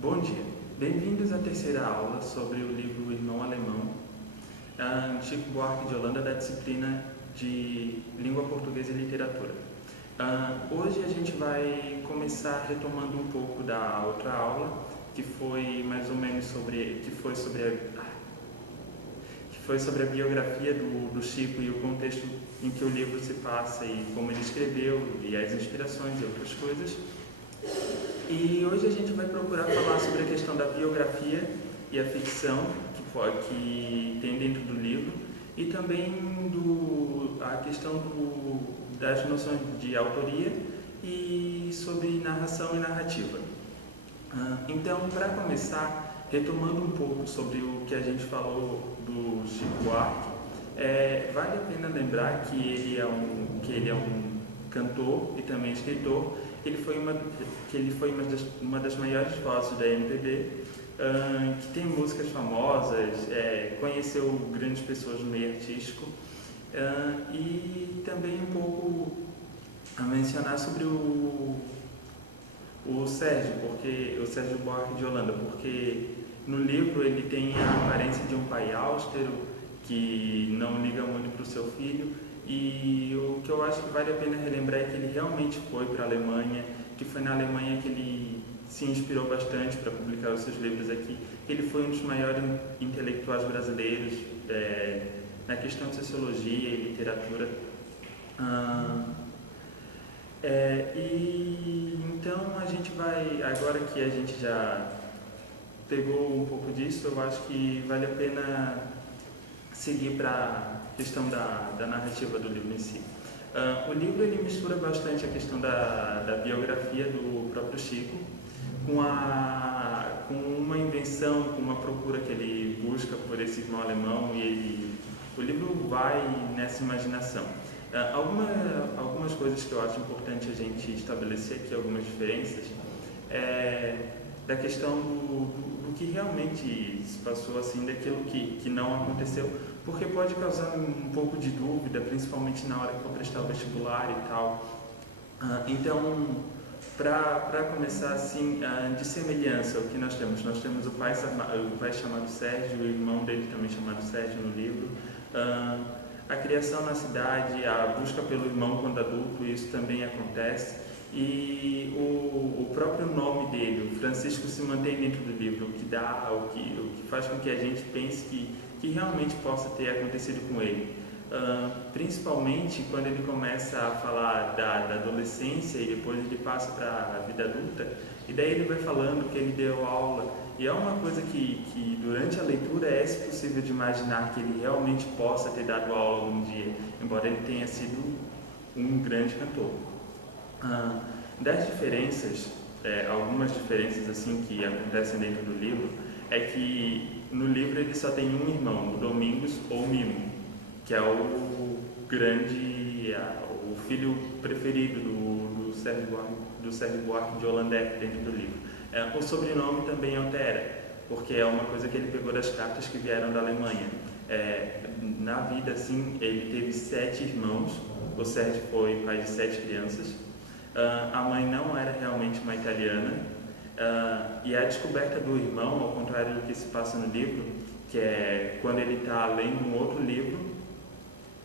Bom dia, bem-vindos à terceira aula sobre o livro O Irmão Alemão, Chico Buarque de Holanda, da disciplina de Língua Portuguesa e Literatura. Hoje a gente vai começar retomando um pouco da outra aula, que foi mais ou menos sobre a biografia do Chico e o contexto em que o livro se passa e como ele escreveu e as inspirações e outras coisas. E hoje a gente vai procurar falar sobre a questão da biografia e a ficção que tem dentro do livro e também a questão das noções de autoria e sobre narração e narrativa. Então, para começar, retomando um pouco sobre o que a gente falou do Chico Buarque, vale a pena lembrar que ele é um cantor e também escritor. Ele foi uma das maiores vozes da MPB, que tem músicas famosas, conheceu grandes pessoas no meio artístico, e também um pouco a mencionar sobre o Sérgio Buarque de Holanda, porque no livro ele tem a aparência de um pai austero que não liga muito para o seu filho. E o que eu acho que vale a pena relembrar é que ele realmente foi para a Alemanha, que foi na Alemanha que ele se inspirou bastante para publicar os seus livros aqui. Ele foi um dos maiores intelectuais brasileiros na questão de sociologia e literatura. E então a gente vai, agora que a gente já pegou um pouco disso, eu acho que vale a pena seguir para a questão da narrativa do livro em si. O livro ele mistura bastante a questão da biografia do próprio Chico com uma invenção, com uma procura que ele busca por esse irmão alemão, e o livro vai nessa imaginação. Algumas coisas que eu acho importante a gente estabelecer aqui, algumas diferenças, da questão do que realmente se passou, assim, daquilo que não aconteceu, porque pode causar um pouco de dúvida, principalmente na hora que for prestar o vestibular e tal. Então, para começar assim, de semelhança, o que nós temos? Nós temos o pai chamado Sérgio, o irmão dele também chamado Sérgio no livro, a criação na cidade, a busca pelo irmão quando adulto, isso também acontece. E o próprio nome dele, o Francisco, se mantém dentro do livro, o que faz com que a gente pense que realmente possa ter acontecido com ele. Principalmente quando ele começa a falar da adolescência e depois ele passa para a vida adulta, e daí ele vai falando que ele deu aula, e é uma coisa que durante a leitura é possível de imaginar que ele realmente possa ter dado aula algum dia, embora ele tenha sido um grande cantor. Das diferenças, algumas diferenças assim que acontecem dentro do livro, é que no livro ele só tem um irmão, o Domingos ou Mimo, que é o filho preferido do Sérgio Buarque de Holanda dentro do livro. O sobrenome também altera, porque é uma coisa que ele pegou das cartas que vieram da Alemanha. Na vida, assim, ele teve 7 irmãos, o Sérgio foi pai de 7 crianças. A mãe não era realmente uma italiana, e a descoberta do irmão, ao contrário do que se passa no livro, que é quando ele está lendo um outro livro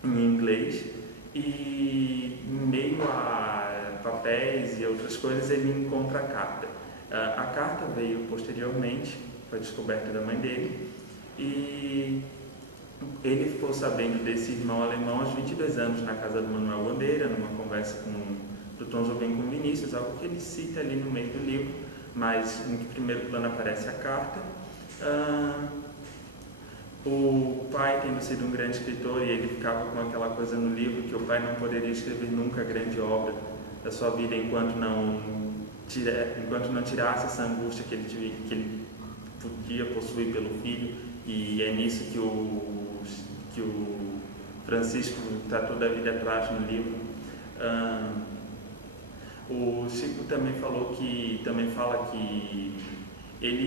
em inglês e em meio a papéis e outras coisas ele encontra a carta. A carta veio posteriormente, foi descoberta da mãe dele, e ele ficou sabendo desse irmão alemão aos 22 anos na casa do Manuel Bandeira, numa conversa do Tom Jobim com Vinícius, algo que ele cita ali no meio do livro, mas em primeiro plano aparece a carta. O pai, tendo sido um grande escritor, e ele ficava com aquela coisa no livro que o pai não poderia escrever nunca a grande obra da sua vida enquanto não tirasse essa angústia que ele podia possuir pelo filho, e é nisso que o Francisco está toda a vida atrás no livro. O Chico também fala que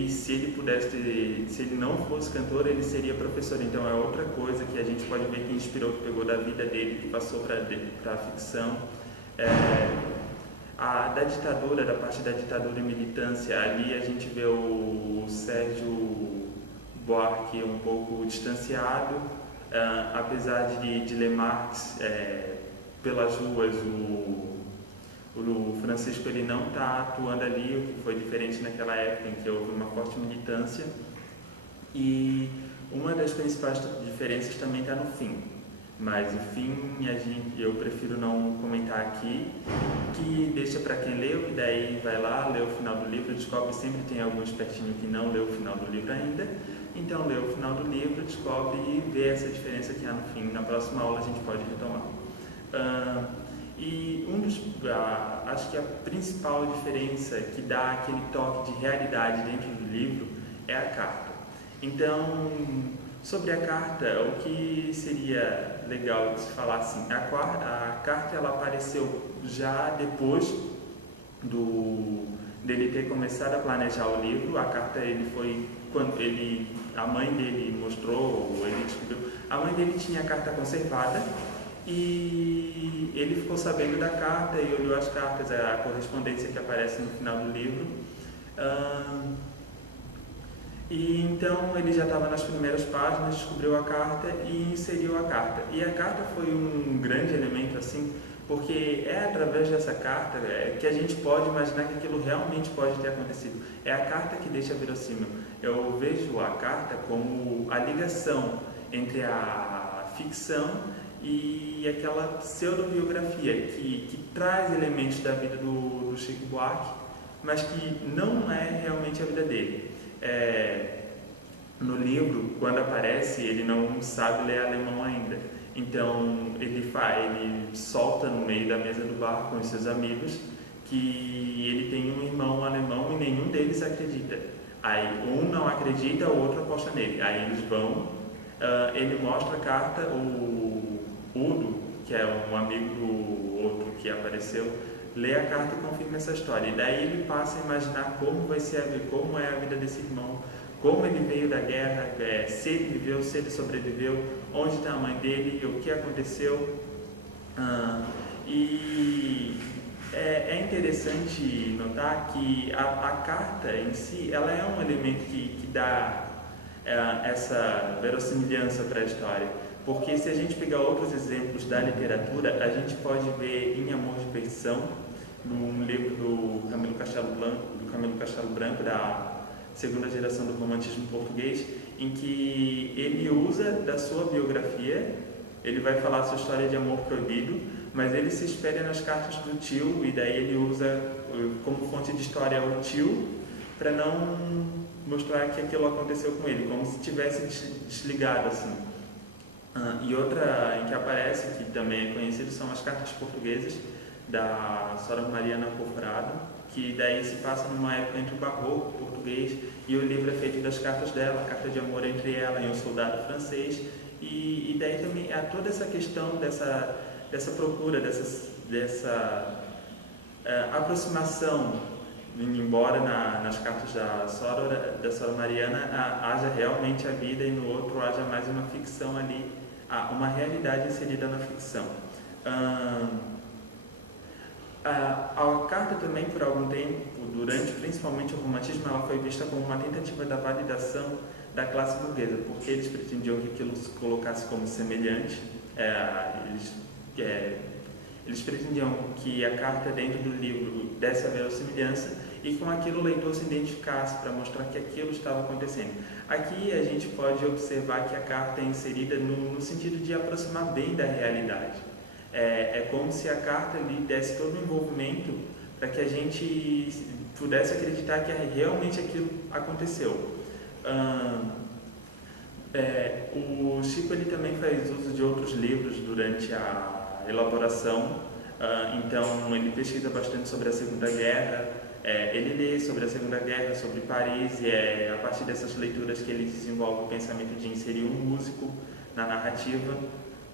se ele não fosse cantor, ele seria professor. Então é outra coisa que a gente pode ver que inspirou, que pegou da vida dele, que passou para a ficção. Da parte da ditadura e militância, ali a gente vê o Buarque um pouco distanciado, apesar de ler Marx pelas ruas, o Francisco ele não está atuando ali, o que foi diferente naquela época em que houve uma forte militância. E uma das principais diferenças também está no fim, mas o fim eu prefiro não comentar aqui, que deixa para quem leu, e daí vai lá, lê o final do livro, descobre, sempre tem algum espertinho que não leu o final do livro ainda, então lê o final do livro, descobre e vê essa diferença que há no fim. Na próxima aula a gente pode retomar. E acho que a principal diferença que dá aquele toque de realidade dentro do livro é a carta. Então, sobre a carta, o que seria legal de se falar assim, a carta ela apareceu já depois dele ter começado a planejar o livro. A carta ele foi quando a mãe dele mostrou, ou ele descobriu, a mãe dele tinha a carta conservada e ele ficou sabendo da carta e olhou as cartas, a correspondência que aparece no final do livro. E então ele já estava nas primeiras páginas, descobriu a carta e inseriu a carta. E a carta foi um grande elemento assim, porque é através dessa carta que a gente pode imaginar que aquilo realmente pode ter acontecido. É a carta que deixa verossímil. Eu vejo a carta como a ligação entre a ficção e aquela pseudobiografia que traz elementos da vida do Chico Buarque, mas que não é realmente a vida dele. No livro, quando aparece, ele não sabe ler alemão ainda, então ele solta no meio da mesa do bar com os seus amigos que ele tem um irmão alemão e nenhum deles acredita. Aí um não acredita, o outro aposta nele. Aí eles vão, ele mostra a carta, o Udo, que é um amigo do outro que apareceu, lê a carta e confirma essa história. E daí ele passa a imaginar como vai ser como é a vida desse irmão, como ele veio da guerra, se ele viveu, se ele sobreviveu, onde está a mãe dele, o que aconteceu. E é interessante notar que a carta em si, ela é um elemento que dá essa verossimilhança para a história. Porque se a gente pegar outros exemplos da literatura, a gente pode ver em Amor de Perdição, num livro do Camilo Castelo Branco, da segunda geração do romantismo português, em que ele usa da sua biografia, ele vai falar a sua história de amor proibido, mas ele se espelha nas cartas do tio, e daí ele usa como fonte de história o tio, para não mostrar que aquilo aconteceu com ele, como se tivesse desligado assim. E outra em que aparece, que também é conhecido, são as cartas portuguesas da Sra. Mariana Coforado, que daí se passa numa época entre o barroco português e o livro é feito das cartas dela, a carta de amor entre ela e um soldado francês, e daí também há toda essa questão dessa procura, dessa aproximação, embora nas cartas da Sra. Mariana haja realmente a vida e no outro haja mais uma ficção ali, uma realidade inserida na ficção. A carta também, por algum tempo, durante principalmente o romantismo, ela foi vista como uma tentativa da validação da classe burguesa, porque eles pretendiam que aquilo se colocasse como semelhante, eles pretendiam que a carta dentro do livro desse a verossimilhança e com aquilo o leitor se identificasse para mostrar que aquilo estava acontecendo. Aqui a gente pode observar que a carta é inserida no sentido de aproximar bem da realidade. É como se a carta lhe desse todo o envolvimento para que a gente pudesse acreditar que realmente aquilo aconteceu. O Chico ele também faz uso de outros livros durante a elaboração, então ele pesquisa bastante sobre a Segunda Guerra, ele lê sobre a Segunda Guerra, sobre Paris, e é a partir dessas leituras que ele desenvolve o pensamento de inserir um músico na narrativa,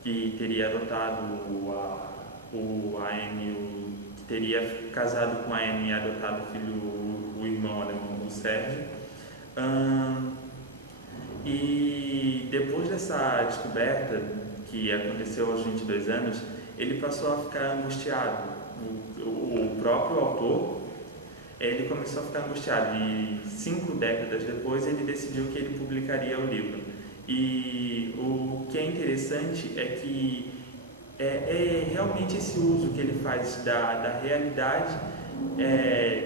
que teria adotado o Anne, que teria casado com a Anne e adotado o irmão alemão do Sérgio. E depois dessa descoberta, que aconteceu aos 22 anos, ele passou a ficar angustiado. O próprio autor, ele começou a ficar angustiado e 5 décadas depois ele decidiu que ele publicaria o livro. E o que é interessante é que é realmente esse uso que ele faz da realidade,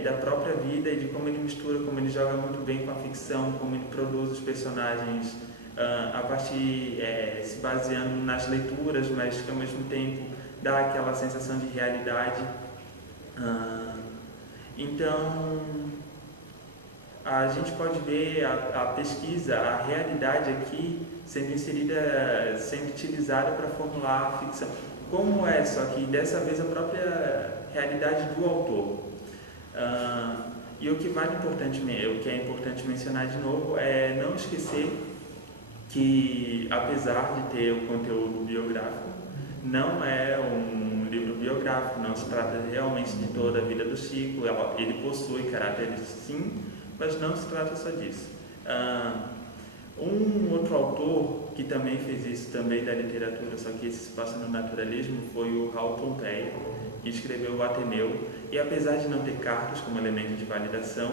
da própria vida e de como ele mistura, como ele joga muito bem com a ficção, como ele produz os personagens a partir, se baseando nas leituras, mas que ao mesmo tempo dá aquela sensação de realidade. Então, a gente pode ver a pesquisa, a realidade aqui sendo inserida, sendo utilizada para formular a ficção. Como é, só que dessa vez a própria realidade do autor. E o que é importante mencionar de novo é não esquecer que, apesar de ter o conteúdo biográfico, não é um livro biográfico, não se trata realmente de toda a vida do Chico. Ele possui caráteres, sim, mas não se trata só disso. Um outro autor que também fez isso, também da literatura, só que esse se passa no naturalismo, foi o Raul Pompeia, que escreveu o Ateneu, e apesar de não ter cartas como elemento de validação,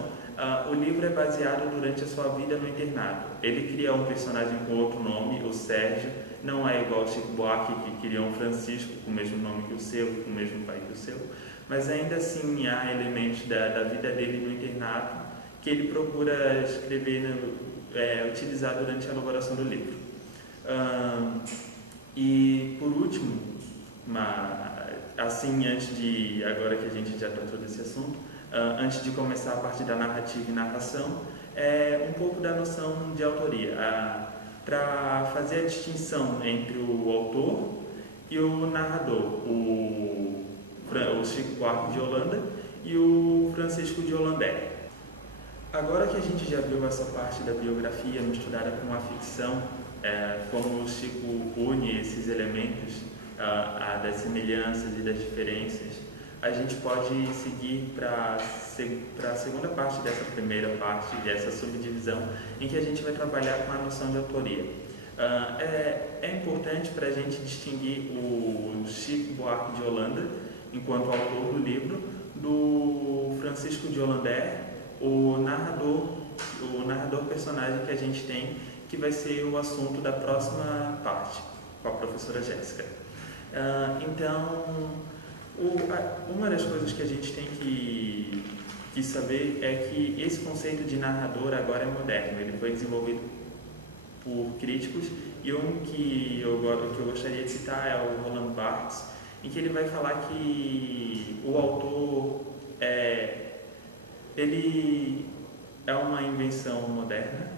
o livro é baseado durante a sua vida no internato. Ele cria um personagem com outro nome, o Sérgio, não é igual ao Chico Buarque, que criou um Francisco com o mesmo nome que o seu, com o mesmo pai que o seu, mas ainda assim há elementos da vida dele no internato que ele procura escrever, utilizar durante a elaboração do livro. E por último, assim, agora que a gente já tratou desse assunto, antes de começar a parte da narrativa e narração, um pouco da noção de autoria, para fazer a distinção entre o autor e o narrador, o Chico Buarque de Holanda e o Francisco de Hollandé. Agora que a gente já viu essa parte da biografia misturada com a ficção, como o Chico une esses elementos das semelhanças e das diferenças, a gente pode seguir para a segunda parte dessa primeira parte, dessa subdivisão, em que a gente vai trabalhar com a noção de autoria. É importante para a gente distinguir o Chico Buarque de Holanda, enquanto autor do livro, do Francisco de Hollandé, o narrador personagem que a gente tem, que vai ser o assunto da próxima parte, com a professora Jéssica. Então, uma das coisas que a gente tem que saber é que esse conceito de narrador agora é moderno. Ele foi desenvolvido por críticos, e um que eu gostaria de citar é o Roland Barthes, em que ele vai falar que o autor ele é uma invenção moderna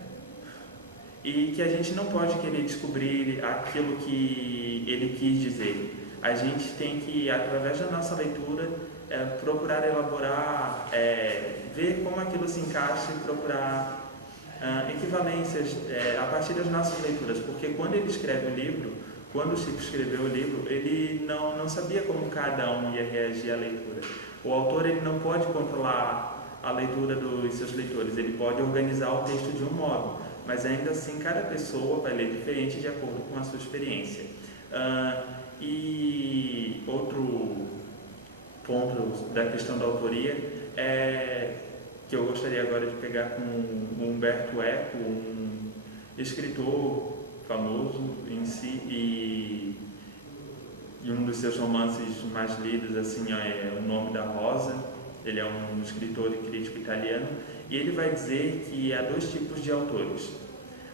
e que a gente não pode querer descobrir aquilo que ele quis dizer. A gente tem que, através da nossa leitura, procurar elaborar, ver como aquilo se encaixa e procurar equivalências a partir das nossas leituras, porque quando ele escreve o livro, quando o Chico escreveu o livro, ele não sabia como cada um ia reagir à leitura. O autor ele não pode controlar a leitura dos seus leitores, ele pode organizar o texto de um modo, mas ainda assim cada pessoa vai ler diferente de acordo com a sua experiência. E outro ponto da questão da autoria que eu gostaria agora de pegar com o Umberto Eco, um escritor famoso em si, e um dos seus romances mais lidos assim, é O Nome da Rosa. Ele é um escritor e crítico italiano, e ele vai dizer que há dois tipos de autores.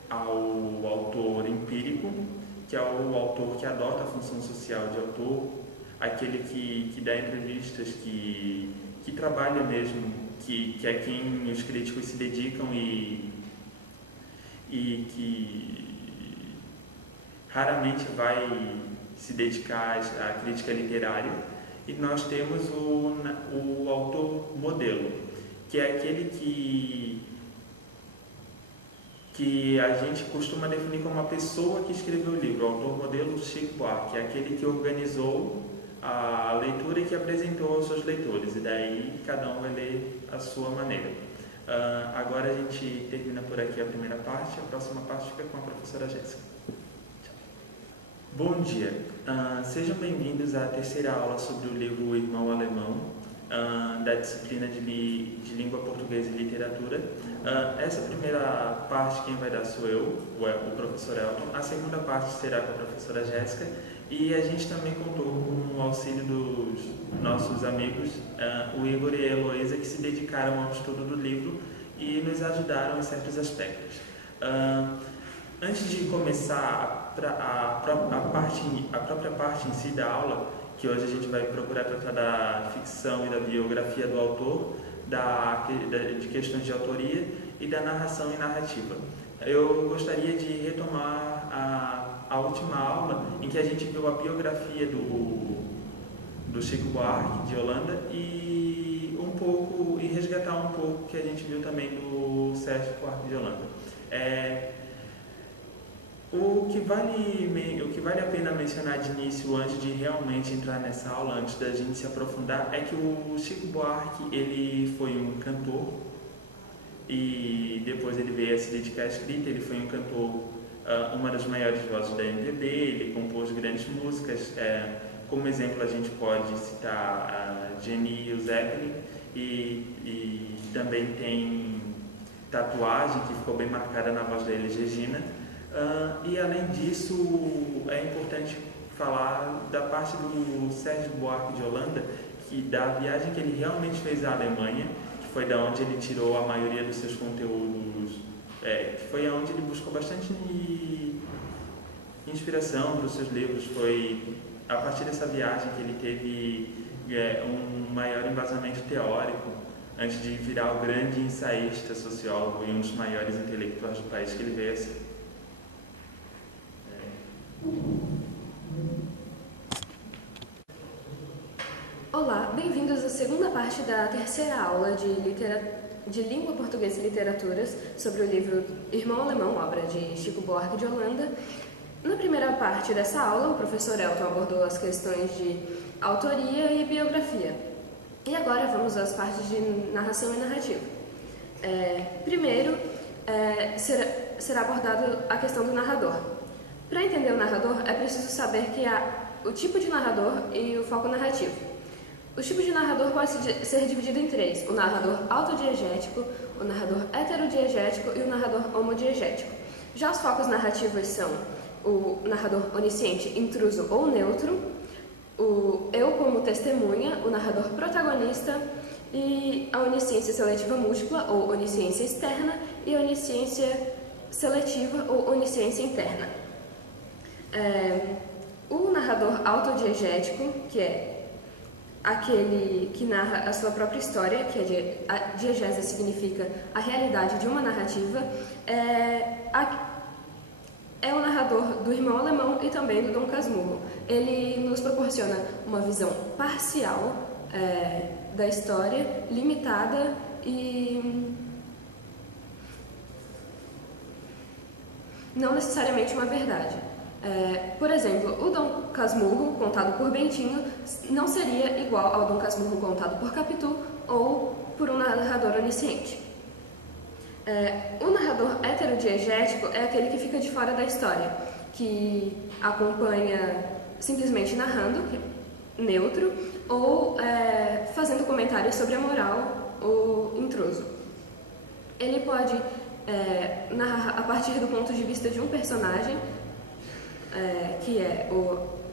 Há o autor empírico, que é o autor que adota a função social de autor, aquele que dá entrevistas, que trabalha mesmo, que é quem os críticos se dedicam e que raramente vai se dedicar à crítica literária. E nós temos o autor modelo, que é aquele que a gente costuma definir como a pessoa que escreveu o livro. O autor modelo do Chico Buarque, que é aquele que organizou a leitura e que apresentou aos seus leitores, e daí cada um vai ler a sua maneira. Agora a gente termina por aqui a primeira parte, a próxima parte fica com a professora Jéssica. Bom dia, sejam bem-vindos à terceira aula sobre o livro O Irmão Alemão. da disciplina de língua portuguesa e literatura. Essa primeira parte quem vai dar sou eu, o professor Elton. A segunda parte será com a professora Jéssica. E a gente também contou com o auxílio dos nossos amigos, o Igor e a Heloísa, que se dedicaram ao estudo do livro e nos ajudaram em certos aspectos. Antes de começar a própria parte em si da aula, que hoje a gente vai procurar tratar da ficção e da biografia do autor, de questões de autoria e da narração e narrativa. Eu gostaria de retomar a última aula em que a gente viu a biografia do Chico Buarque de Holanda e resgatar um pouco que a gente viu também do Sérgio Buarque de Holanda. O que vale a pena mencionar de início, antes de realmente entrar nessa aula, antes da gente se aprofundar, é que o Chico Buarque ele foi um cantor e depois ele veio a se dedicar à escrita. Ele foi um cantor, uma das maiores vozes da MPB, ele compôs grandes músicas. Como exemplo a gente pode citar a Jenny e o Zeppelin, e também tem Tatuagem, que ficou bem marcada na voz da Elis Regina. E além disso, é importante falar da parte do Sérgio Buarque de Holanda, da viagem que ele realmente fez à Alemanha, que foi da onde ele tirou a maioria dos seus conteúdos, que foi onde ele buscou bastante inspiração para os seus livros. Foi a partir dessa viagem que ele teve um maior embasamento teórico, antes de virar o grande ensaísta, sociólogo e um dos maiores intelectuais do país que ele veio a ser. Olá, bem-vindos à segunda parte da terceira aula de Língua Portuguesa e Literaturas sobre o livro Irmão Alemão, obra de Chico Buarque de Holanda. Na primeira parte dessa aula, o professor Elton abordou as questões de autoria e biografia. E agora vamos às partes de narração e narrativa. Primeiro, será abordado a questão do narrador. Para entender o narrador, é preciso saber que há o tipo de narrador e o foco narrativo. O tipo de narrador pode ser dividido em três: o narrador autodiegético, o narrador heterodiegético e o narrador homodiegético. Já os focos narrativos são o narrador onisciente, intruso ou neutro, o eu como testemunha, o narrador protagonista e a onisciência seletiva múltipla ou onisciência externa e a onisciência seletiva ou onisciência interna. O narrador autodiegético, que é aquele que narra a sua própria história, que a diegese significa a realidade de uma narrativa, é o narrador do Irmão Alemão e também do Dom Casmurro. Ele nos proporciona uma visão parcial da história, limitada e não necessariamente uma verdade. Por exemplo, o Dom Casmurro, contado por Bentinho, não seria igual ao Dom Casmurro contado por Capitu ou por um narrador onisciente. O narrador heterodiegético é aquele que fica de fora da história, que acompanha simplesmente narrando, neutro, ou fazendo comentários sobre a moral, o intruso. Ele pode narrar a partir do ponto de vista de um personagem, que é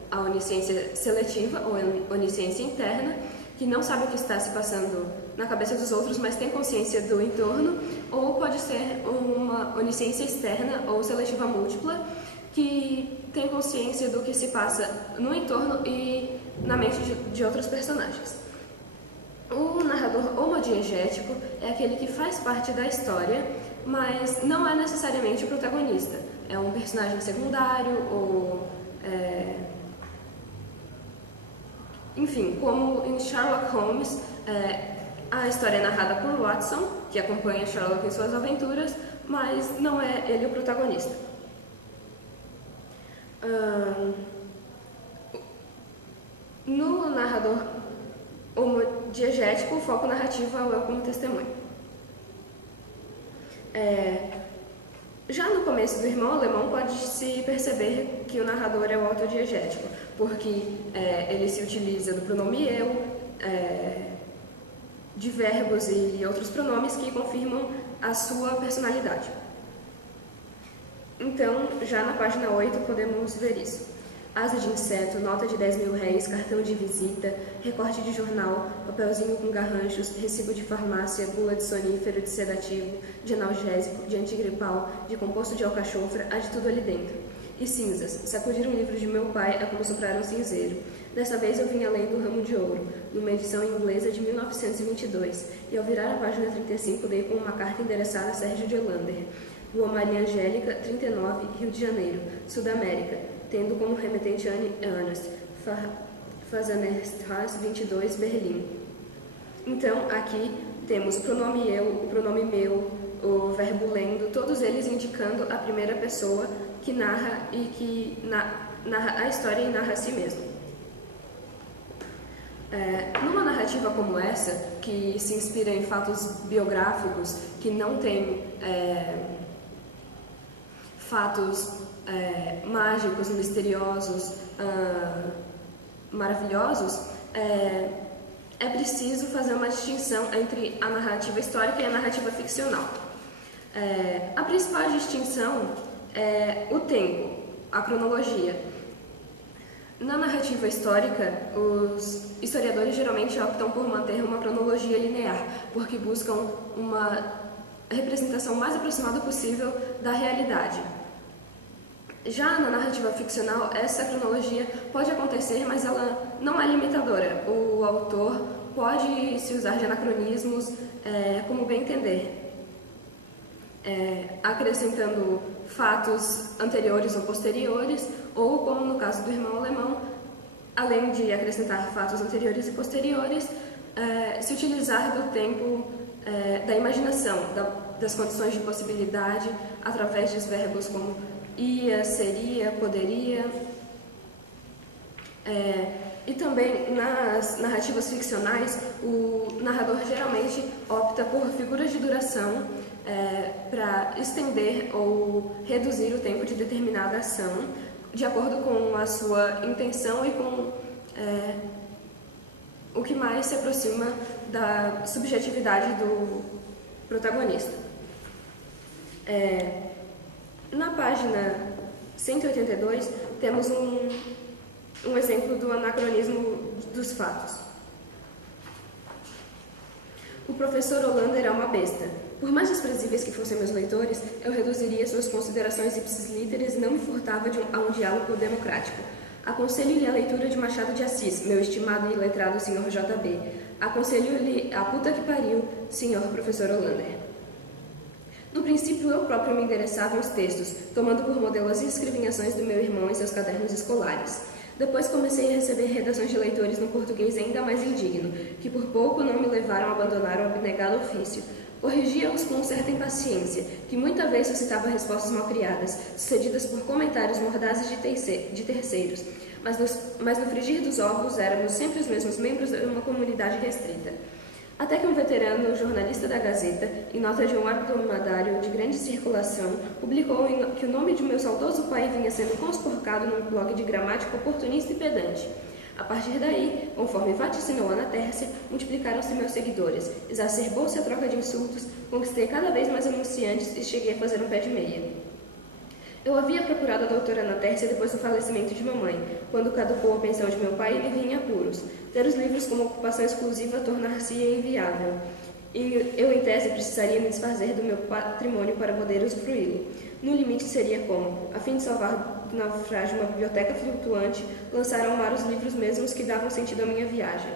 a onisciência seletiva ou onisciência interna, que não sabe o que está se passando na cabeça dos outros, mas tem consciência do entorno, ou pode ser uma onisciência externa ou seletiva múltipla, que tem consciência do que se passa no entorno e na mente de outros personagens. O narrador homodiegético é aquele que faz parte da história, mas não é necessariamente o protagonista. É um personagem secundário ou... Enfim, como em Sherlock Holmes, a história é narrada por Watson, que acompanha Sherlock em suas aventuras, mas não é ele o protagonista. No narrador homodiegético, o foco narrativo é o eu como testemunho. Já no começo do Irmão Alemão, pode-se perceber que o narrador é o autodiegético, porque ele se utiliza do pronome eu, de verbos e outros pronomes que confirmam a sua personalidade. Então, já na página 8 podemos ver isso. Asa de inseto, nota de 10.000 réis, cartão de visita, recorte de jornal, papelzinho com garranchos, recibo de farmácia, bula de sonífero, de sedativo, de analgésico, de antigripal, de composto de alcachofra, há de tudo ali dentro. E cinzas, sacudir um livro de meu pai é como soprar um cinzeiro. Dessa vez eu vinha lendo O Ramo de Ouro, numa edição inglesa de 1922, e ao virar a página 35 dei com uma carta endereçada a Sérgio de Hollander, Rua Maria Angélica, 39, Rio de Janeiro, Sudamérica, tendo como remetente Anne Ernest, Fasanerstrasse 22, Berlim. Então, aqui temos o pronome eu, o pronome meu, o verbo lendo, todos eles indicando a primeira pessoa que narra e que narra a história e narra a si mesmo. Numa narrativa como essa, que se inspira em fatos biográficos, que não tem fatos mágicos, misteriosos, maravilhosos, é preciso fazer uma distinção entre a narrativa histórica e a narrativa ficcional. A principal distinção é o tempo, a cronologia. Na narrativa histórica, os historiadores geralmente optam por manter uma cronologia linear, porque buscam uma representação mais aproximada possível da realidade. Já na narrativa ficcional, essa cronologia pode acontecer, mas ela não é limitadora. O autor pode se usar de anacronismos como bem entender, acrescentando fatos anteriores ou posteriores, ou, como no caso do Irmão Alemão, além de acrescentar fatos anteriores e posteriores, se utilizar do tempo da imaginação, das condições de possibilidade, através dos verbos como ia, seria, poderia. E também nas narrativas ficcionais, o narrador geralmente opta por figuras de duração para estender ou reduzir o tempo de determinada ação, de acordo com a sua intenção e com o que mais se aproxima da subjetividade do protagonista. Na página 182, temos um exemplo do anacronismo dos fatos. O professor Hollander é uma besta. Por mais desprezíveis que fossem meus leitores, eu reduziria suas considerações ipsis literis e não me furtava a um diálogo democrático. Aconselho-lhe a leitura de Machado de Assis, meu estimado e letrado Sr. J.B. Aconselho-lhe a puta que pariu, Sr. Professor Hollander. No princípio, eu próprio me endereçava aos textos, tomando por modelo as escrevinhações do meu irmão em seus cadernos escolares. Depois comecei a receber redações de leitores no português ainda mais indigno, que por pouco não me levaram a abandonar o abnegado ofício. Corrigia-os com certa impaciência, que muita vez suscitava respostas malcriadas, sucedidas por comentários mordazes de terceiros, mas no frigir dos ovos éramos sempre os mesmos membros de uma comunidade restrita. Até que um veterano jornalista da Gazeta, em nota de um hebdomadário de grande circulação, publicou que o nome de meu saudoso pai vinha sendo conspurcado num blog de gramática oportunista e pedante. A partir daí, conforme vaticinou Ana Tércia, multiplicaram-se meus seguidores, exacerbou-se a troca de insultos, conquistei cada vez mais anunciantes e cheguei a fazer um pé de meia. Eu havia procurado a doutora Ana Tércia depois do falecimento de mamãe, quando caducou a pensão de meu pai e vivi em apuros. Ter os livros como ocupação exclusiva tornar-se-ia inviável, e eu, em tese, precisaria me desfazer do meu patrimônio para poder usufruí-lo. No limite seria como, a fim de salvar do naufrágio uma biblioteca flutuante, lançar ao mar os livros mesmos que davam sentido à minha viagem.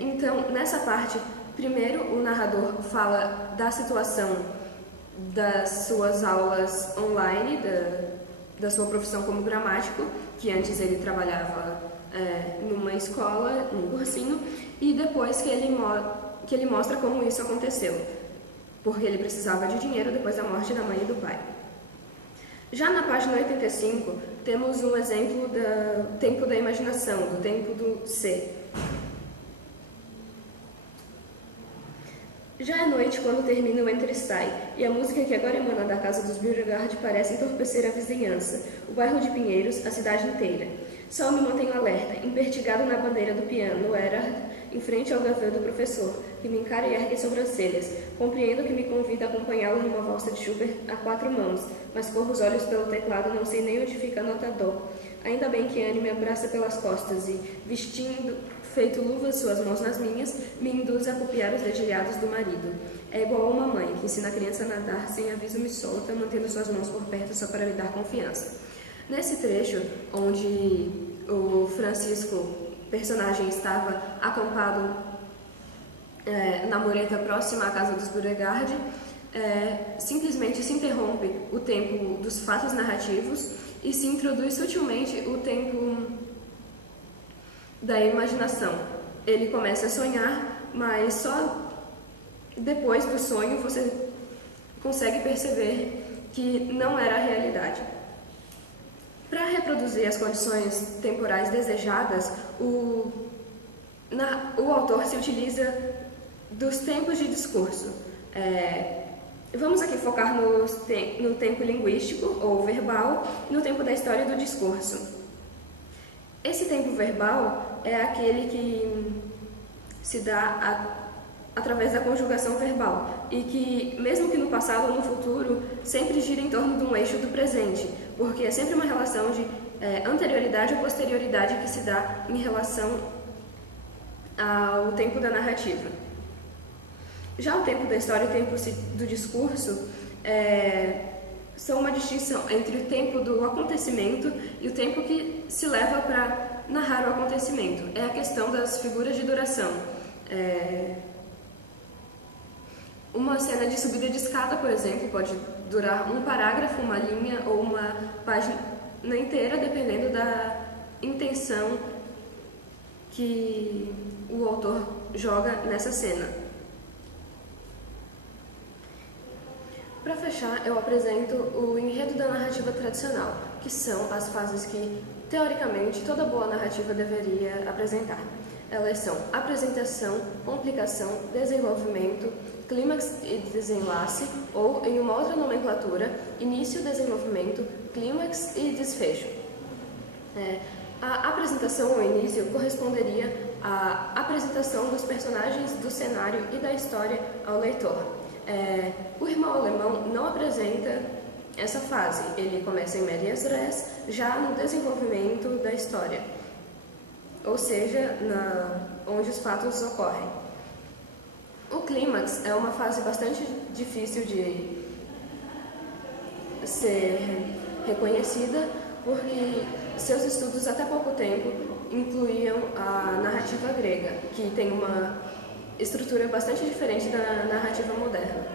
Então, nessa parte, primeiro o narrador fala da situação das suas aulas online, da sua profissão como gramático, que antes ele trabalhava numa escola, num cursinho, e depois que ele mostra como isso aconteceu, porque ele precisava de dinheiro depois da morte da mãe e do pai. Já na página 85, temos um exemplo do tempo da imaginação, do tempo do ser. Já é noite quando termina o Entre e Sai, e a música que agora emana da casa dos Beauregard parece entorpecer a vizinhança, o bairro de Pinheiros, a cidade inteira. Só me mantenho alerta, empertigado na bandeira do piano Erard, em frente ao graveur do professor, que me encara e ergue as sobrancelhas. Compreendo que me convida a acompanhá-lo numa valsa de Schubert a 4 mãos, mas corro os olhos pelo teclado, não sei nem onde fica a nota dó. Ainda bem que Anne me abraça pelas costas e, vestindo, feito luvas suas mãos nas minhas, me induz a copiar os dedilhados do marido. É igual a uma mãe, que ensina a criança a nadar sem aviso me solta, mantendo suas mãos por perto só para me dar confiança. Nesse trecho, onde o Francisco, personagem, estava acampado na mureta próxima à casa dos Beauregard, simplesmente se interrompe o tempo dos fatos narrativos e se introduz sutilmente o tempo da imaginação. Ele começa a sonhar, mas só depois do sonho você consegue perceber que não era a realidade. Para reproduzir as condições temporais desejadas, o autor se utiliza dos tempos de discurso. Vamos aqui focar no tempo linguístico ou verbal e no tempo da história do discurso. Esse tempo verbal é aquele que se dá através da conjugação verbal e que, mesmo que no passado ou no futuro, sempre gira em torno de um eixo do presente, porque é sempre uma relação de anterioridade ou posterioridade que se dá em relação ao tempo da narrativa. Já o tempo da história e o tempo do discurso são uma distinção entre o tempo do acontecimento e o tempo que se leva para narrar o acontecimento. É a questão das figuras de duração. Uma cena de subida de escada, por exemplo, pode durar um parágrafo, uma linha ou uma página inteira, dependendo da intenção que o autor joga nessa cena. Para fechar, eu apresento o enredo da narrativa tradicional, que são as fases que, teoricamente, toda boa narrativa deveria apresentar. Elas são apresentação, complicação, desenvolvimento, clímax e desenlace, ou, em uma outra nomenclatura, início, desenvolvimento, clímax e desfecho. A apresentação ou início corresponderia à apresentação dos personagens, do cenário e da história ao leitor. O Irmão Alemão não apresenta essa fase, ele começa em medias res, já no desenvolvimento da história, ou seja, onde os fatos ocorrem. O clímax é uma fase bastante difícil de ser reconhecida, porque seus estudos até pouco tempo incluíam a narrativa grega, que tem uma estrutura bastante diferente da narrativa moderna.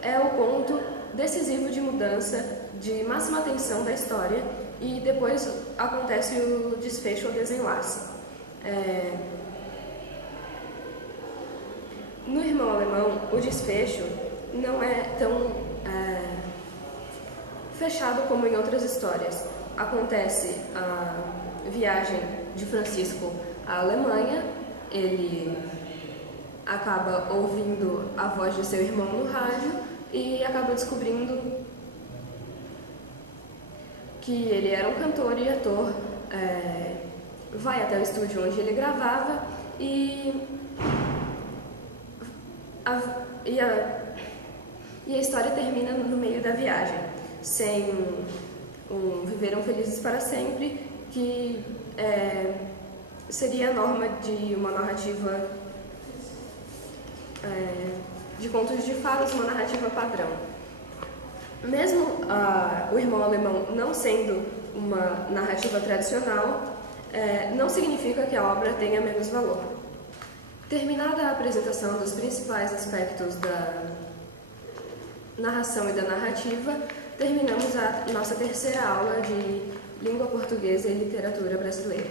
É o ponto decisivo de mudança, de máxima tensão da história, e depois acontece o desfecho ou desenlace. No Irmão Alemão, o desfecho não é tão fechado como em outras histórias. Acontece a viagem de Francisco à Alemanha, ele acaba ouvindo a voz de seu irmão no rádio e acaba descobrindo que ele era um cantor e ator, vai até o estúdio onde ele gravava e a história termina no meio da viagem, sem viveram felizes para sempre, que seria a norma de uma narrativa de contos de fadas, uma narrativa padrão. Mesmo o Irmão Alemão não sendo uma narrativa tradicional, não significa que a obra tenha menos valor. Terminada a apresentação dos principais aspectos da narração e da narrativa, terminamos a nossa terceira aula de Língua Portuguesa e Literatura Brasileira.